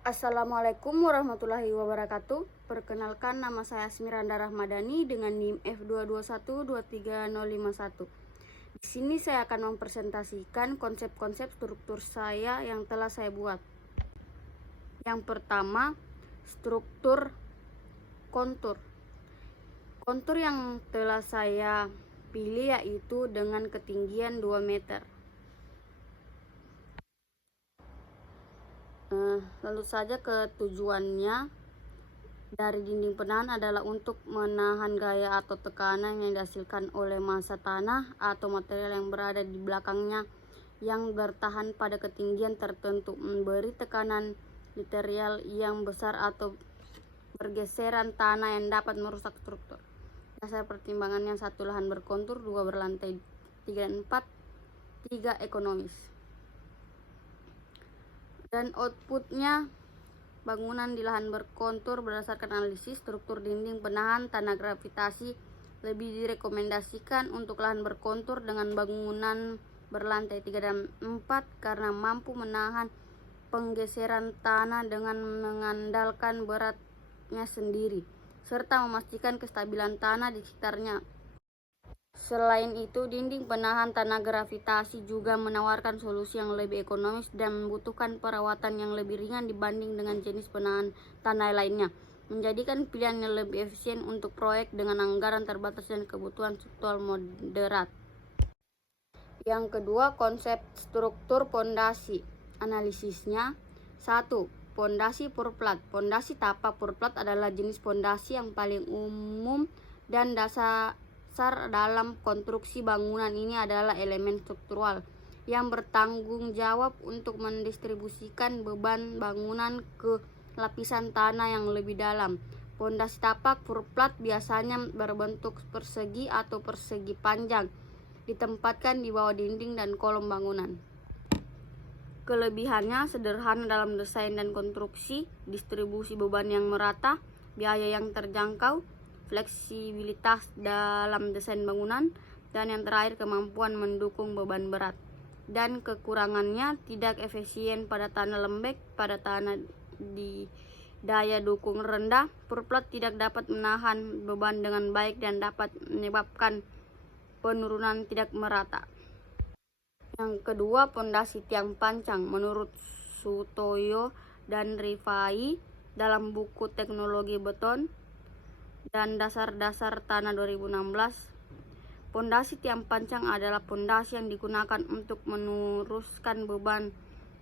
Assalamualaikum warahmatullahi wabarakatuh. Perkenalkan, nama saya Asmiranda Rahmadani dengan NIM F221230051. Di sini saya akan mempresentasikan konsep-konsep struktur saya yang telah saya buat. Yang pertama, struktur kontur. Kontur yang telah saya pilih yaitu dengan ketinggian 2 meter. Lalu saja ke tujuannya. Dari dinding penahan adalah untuk menahan gaya atau tekanan yang dihasilkan oleh massa tanah atau material yang berada di belakangnya yang bertahan pada ketinggian tertentu, memberi tekanan lateral yang besar atau pergeseran tanah yang dapat merusak struktur. Dasar pertimbangannya: 1. Lahan berkontur, 2. berlantai 3 dan 4, 3. ekonomis. Dan outputnya, bangunan di lahan berkontur berdasarkan analisis struktur dinding penahan tanah gravitasi lebih direkomendasikan untuk lahan berkontur dengan bangunan berlantai 3 dan 4 karena mampu menahan penggeseran tanah dengan mengandalkan beratnya sendiri serta memastikan kestabilan tanah di sekitarnya. Selain itu, dinding penahan tanah gravitasi juga menawarkan solusi yang lebih ekonomis dan membutuhkan perawatan yang lebih ringan dibanding dengan jenis penahan tanah lainnya, menjadikan pilihan yang lebih efisien untuk proyek dengan anggaran terbatas dan kebutuhan struktural moderat. Yang kedua, konsep struktur pondasi. Analisisnya: 1. Pondasi purplat. Pondasi tapak purplat adalah jenis pondasi yang paling umum dan dasar dalam konstruksi bangunan. Ini adalah elemen struktural yang bertanggung jawab untuk mendistribusikan beban bangunan ke lapisan tanah yang lebih dalam. Pondasi tapak purplat biasanya berbentuk persegi atau persegi panjang, ditempatkan di bawah dinding dan kolom bangunan. Kelebihannya sederhana dalam desain dan konstruksi, distribusi beban yang merata, biaya yang terjangkau, fleksibilitas dalam desain bangunan, dan yang terakhir, kemampuan mendukung beban berat. Dan kekurangannya, tidak efisien pada tanah lembek. Pada tanah di daya dukung rendah, purplat tidak dapat menahan beban dengan baik dan dapat menyebabkan penurunan tidak merata. Yang kedua, pondasi tiang pancang. Menurut Sutoyo dan Rifai dalam buku Teknologi Beton dan Dasar-dasar Tanah 2016, pondasi tiang pancang adalah pondasi yang digunakan untuk meneruskan beban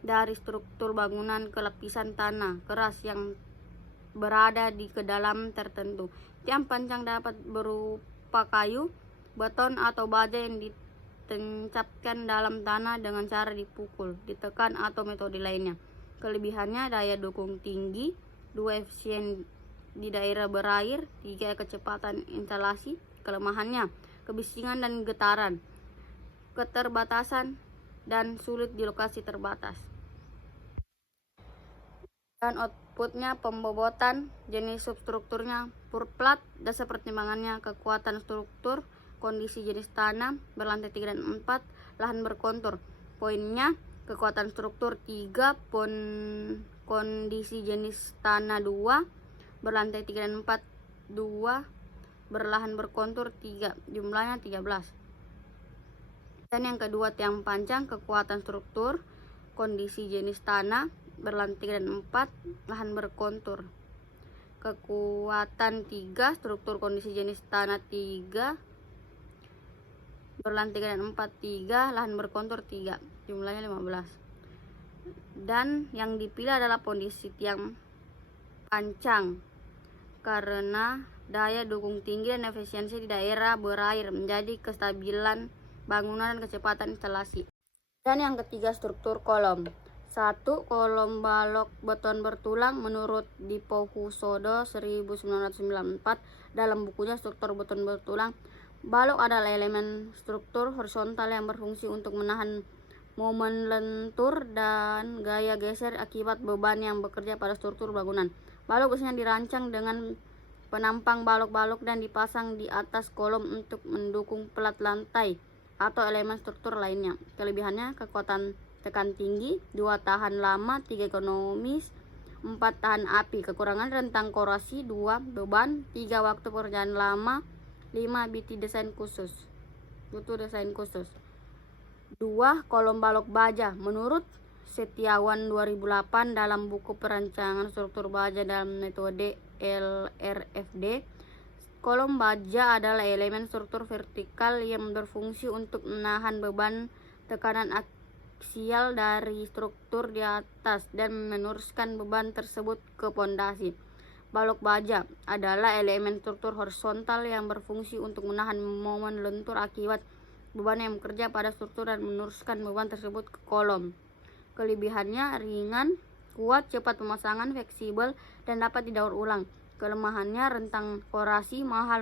dari struktur bangunan ke lapisan tanah keras yang berada di kedalaman tertentu. Tiang pancang dapat berupa kayu, beton, atau baja yang ditancapkan dalam tanah dengan cara dipukul, ditekan, atau metode lainnya. Kelebihannya: daya dukung tinggi, 2. efisien di daerah berair, 3. kecepatan instalasi. Kelemahannya: kebisingan dan getaran, keterbatasan, dan sulit di lokasi terbatas. Dan outputnya, pembobotan. Jenis substrukturnya purplat. Dasar pertimbangannya: kekuatan struktur, kondisi jenis tanah, berlantai 3 dan 4, lahan berkontur. Poinnya: kekuatan struktur 3, kondisi jenis tanah 2, berlantai 3 dan 4 2, berlahan berkontur 3, jumlahnya 13. Dan yang kedua, tiang pancang, kekuatan struktur, kondisi jenis tanah, berlantai 3 dan 4, lahan berkontur. Kekuatan 3, struktur kondisi jenis tanah 3, berlantai 3 dan 4 3, lahan berkontur 3, jumlahnya 15. Dan yang dipilih adalah kondisi tiang pancang karena daya dukung tinggi dan efisiensi di daerah berair, menjadi kestabilan bangunan dan kecepatan instalasi. Dan yang ketiga, struktur kolom. 1. Kolom balok beton bertulang. Menurut Dipo Husodo 1994 dalam bukunya Struktur Beton Bertulang, balok adalah elemen struktur horizontal yang berfungsi untuk menahan momen lentur dan gaya geser akibat beban yang bekerja pada struktur bangunan. Balok biasanya dirancang dengan penampang balok-balok dan dipasang di atas kolom untuk mendukung plat lantai atau elemen struktur lainnya. Kelebihannya: kekuatan tekan tinggi, 2. tahan lama, 3. ekonomis, 4. Tahan api. Kekurangan rentang korasi. 2. Beban. 3. Waktu perjalanan lama. 5. Butuh desain khusus. 2. Kolom balok baja. Menurut Setiawan 2008 dalam buku perancangan struktur baja dalam metode LRFD, kolom baja adalah elemen struktur vertikal yang berfungsi untuk menahan beban tekanan aksial dari struktur di atas dan meneruskan beban tersebut ke pondasi. Balok baja adalah elemen struktur horizontal yang berfungsi untuk menahan momen lentur akibat beban yang bekerja pada struktur dan meneruskan beban tersebut ke kolom. Kelebihannya ringan, kuat, cepat pemasangan, fleksibel, dan dapat didaur ulang. Kelemahannya rentang korasi, mahal,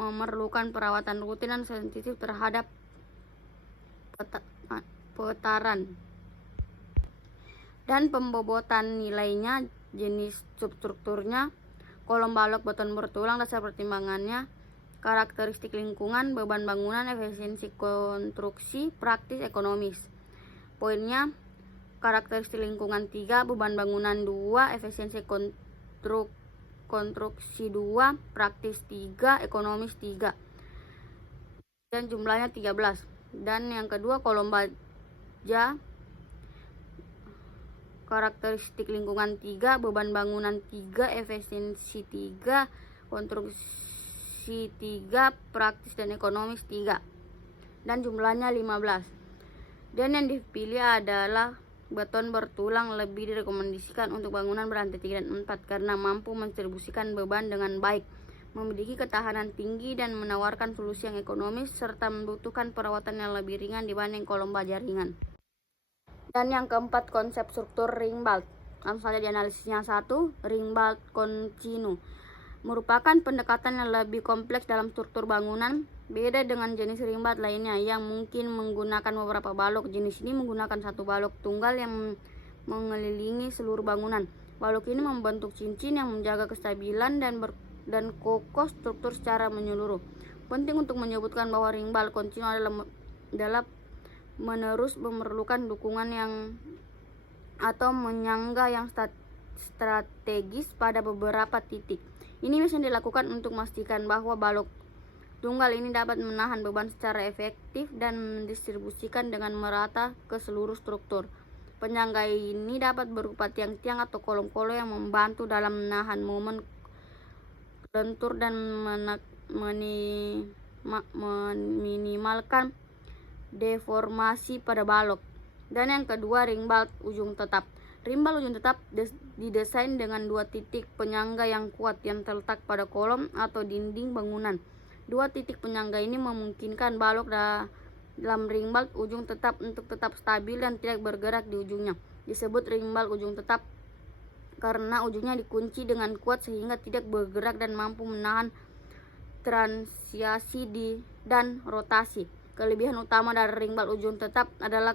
memerlukan perawatan rutin dan sensitif terhadap putaran. Dan pembobotan nilainya, jenis substrukturnya, kolom balok beton bertulang, dasar pertimbangannya, karakteristik lingkungan, beban bangunan, efisiensi konstruksi, praktis, ekonomis. Poinnya, karakteristik lingkungan 3, beban bangunan 2, efisiensi konstruksi 2, praktis 3, ekonomis 3. Dan jumlahnya 13. Dan yang kedua, kolom baja, karakteristik lingkungan 3, beban bangunan 3, efisiensi 3, konstruksi 3, praktis dan ekonomis 3. Dan jumlahnya 15. Dan yang dipilih adalah beton bertulang lebih direkomendasikan untuk bangunan berlantai 3 dan 4 karena mampu mendistribusikan beban dengan baik, memiliki ketahanan tinggi dan menawarkan solusi yang ekonomis serta membutuhkan perawatan yang lebih ringan dibanding kolom baja ringan. Dan yang keempat, konsep struktur ring bolt. Langsung saja dianalisisnya. 1. Ring bolt kontinu merupakan pendekatan yang lebih kompleks dalam struktur bangunan. Beda dengan jenis ring bolt lainnya yang mungkin menggunakan beberapa balok. Jenis ini menggunakan satu balok tunggal yang mengelilingi seluruh bangunan. Balok ini membentuk cincin yang menjaga kestabilan dan kokoh struktur secara menyeluruh. Penting untuk menyebutkan bahwa ring bolt kontinu adalah menerus memerlukan dukungan yang atau menyangga yang strategis pada beberapa titik. Ini biasanya dilakukan untuk memastikan bahwa balok tunggal ini dapat menahan beban secara efektif dan mendistribusikan dengan merata ke seluruh struktur. Penyangga ini dapat berupa tiang-tiang atau kolom-kolom yang membantu dalam menahan momen lentur dan meminimalkan deformasi pada balok. Dan yang kedua, ring bolt ujung tetap. Ring bolt ujung tetap didesain dengan dua titik penyangga yang kuat yang terletak pada kolom atau dinding bangunan. Dua titik penyangga ini memungkinkan balok dalam ring bolt ujung tetap untuk tetap stabil dan tidak bergerak di ujungnya. Disebut ring bolt ujung tetap karena ujungnya dikunci dengan kuat sehingga tidak bergerak dan mampu menahan transiasi dan rotasi. Kelebihan utama dari ring bolt ujung tetap adalah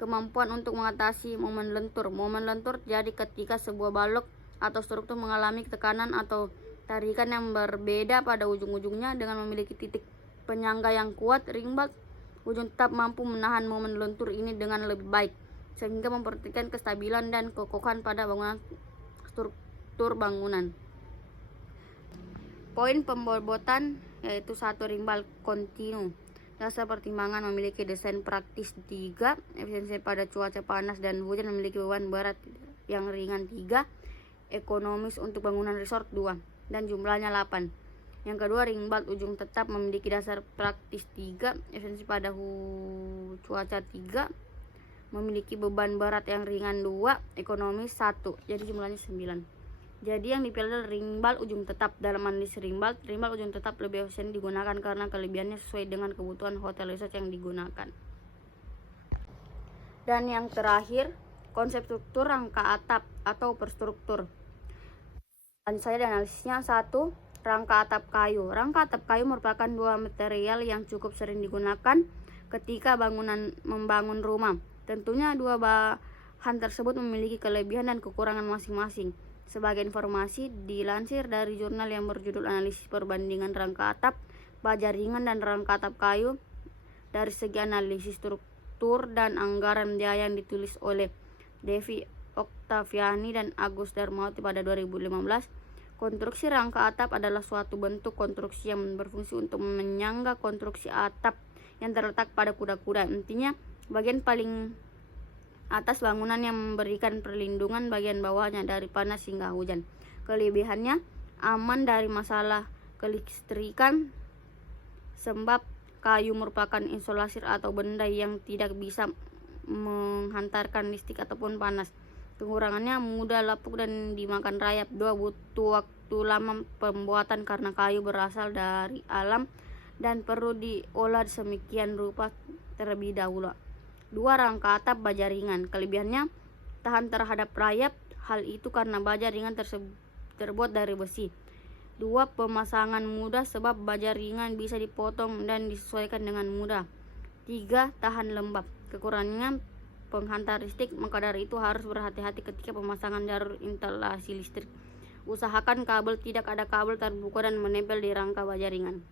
kemampuan untuk mengatasi momen lentur. Momen lentur terjadi ketika sebuah balok atau struktur mengalami tekanan atau tarikan yang berbeda pada ujung-ujungnya. Dengan memiliki titik penyangga yang kuat, ring bolt ujung tetap mampu menahan momen lentur ini dengan lebih baik, sehingga memperhatikan kestabilan dan kekokohan pada bangunan struktur bangunan. Poin pembobotan yaitu 1. Ring bolt kontinu. Dasar pertimbangan memiliki desain praktis 3, efisiensi pada cuaca panas dan hujan, memiliki beban berat yang ringan 3, ekonomis untuk bangunan resort 2, dan jumlahnya 8. Yang kedua, ring bolt ujung tetap memiliki dasar praktis 3, efisiensi pada cuaca 3, memiliki beban berat yang ringan 2, ekonomis 1, jadi jumlahnya 9. Jadi yang dipilih adalah ring bolt ujung tetap. Dalam analisis ring bolt ujung tetap lebih efisien digunakan karena kelebihannya sesuai dengan kebutuhan hotel resort yang digunakan. Dan yang terakhir, konsep struktur rangka atap atau perstruktur. Lanjut saja analisisnya. 1. Rangka atap kayu. Rangka atap kayu merupakan dua material yang cukup sering digunakan ketika membangun rumah. Tentunya dua bahan tersebut memiliki kelebihan dan kekurangan masing-masing. Sebagai informasi, dilansir dari jurnal yang berjudul Analisis Perbandingan Rangka Atap, Baja Ringan dan Rangka Atap Kayu dari segi analisis struktur dan anggaran biaya yang ditulis oleh Devi Oktaviani dan Agus Darmawati pada 2015. Konstruksi rangka atap adalah suatu bentuk konstruksi yang berfungsi untuk menyangga konstruksi atap yang terletak pada kuda-kuda. Intinya, bagian paling atas bangunan yang memberikan perlindungan bagian bawahnya dari panas hingga hujan. Kelebihannya, aman dari masalah kelistrikan sebab kayu merupakan insulator atau benda yang tidak bisa menghantarkan listrik ataupun panas. Kekurangannya, mudah lapuk dan dimakan rayap. 2. Butuh waktu lama pembuatan karena kayu berasal dari alam dan perlu diolah semikian rupa terlebih dahulu. 2. Rangka atap baja ringan. Kelebihannya, tahan terhadap rayap. Hal itu karena baja ringan terbuat dari besi. 2. Pemasangan mudah sebab baja ringan bisa dipotong dan disesuaikan dengan mudah. 3. Tahan lembab. Kekurangannya, penghantar listrik, maka dari itu harus berhati-hati ketika pemasangan jalur instalasi listrik. Usahakan kabel tidak ada kabel terbuka dan menempel di rangka baja ringan.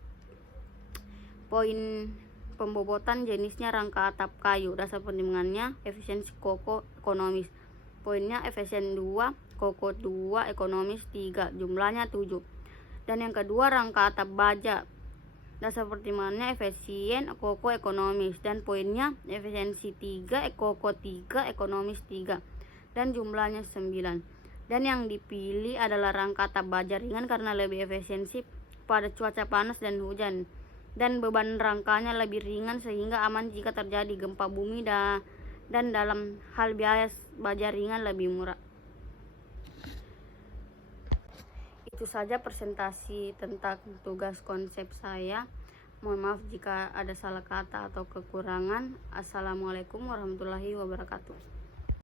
Poin pembobotan jenisnya rangka atap kayu. Dasar pertimbangannya, efisiensi, kokoh, ekonomis. Poinnya efisien 2, kokoh 2, ekonomis 3, jumlahnya 7. Dan yang kedua rangka atap baja. Dasar pertimbangannya efisien, kokoh, ekonomis, dan poinnya efisiensi 3, kokoh 3, ekonomis 3, dan jumlahnya 9. Dan yang dipilih adalah rangka atap baja ringan karena lebih efisiensi pada cuaca panas dan hujan, dan beban rangkanya lebih ringan sehingga aman jika terjadi gempa bumi, dan dalam hal biaya baja ringan lebih murah. Itu saja presentasi tentang tugas konsep saya. Mohon maaf jika ada salah kata atau kekurangan. Assalamualaikum warahmatullahi wabarakatuh.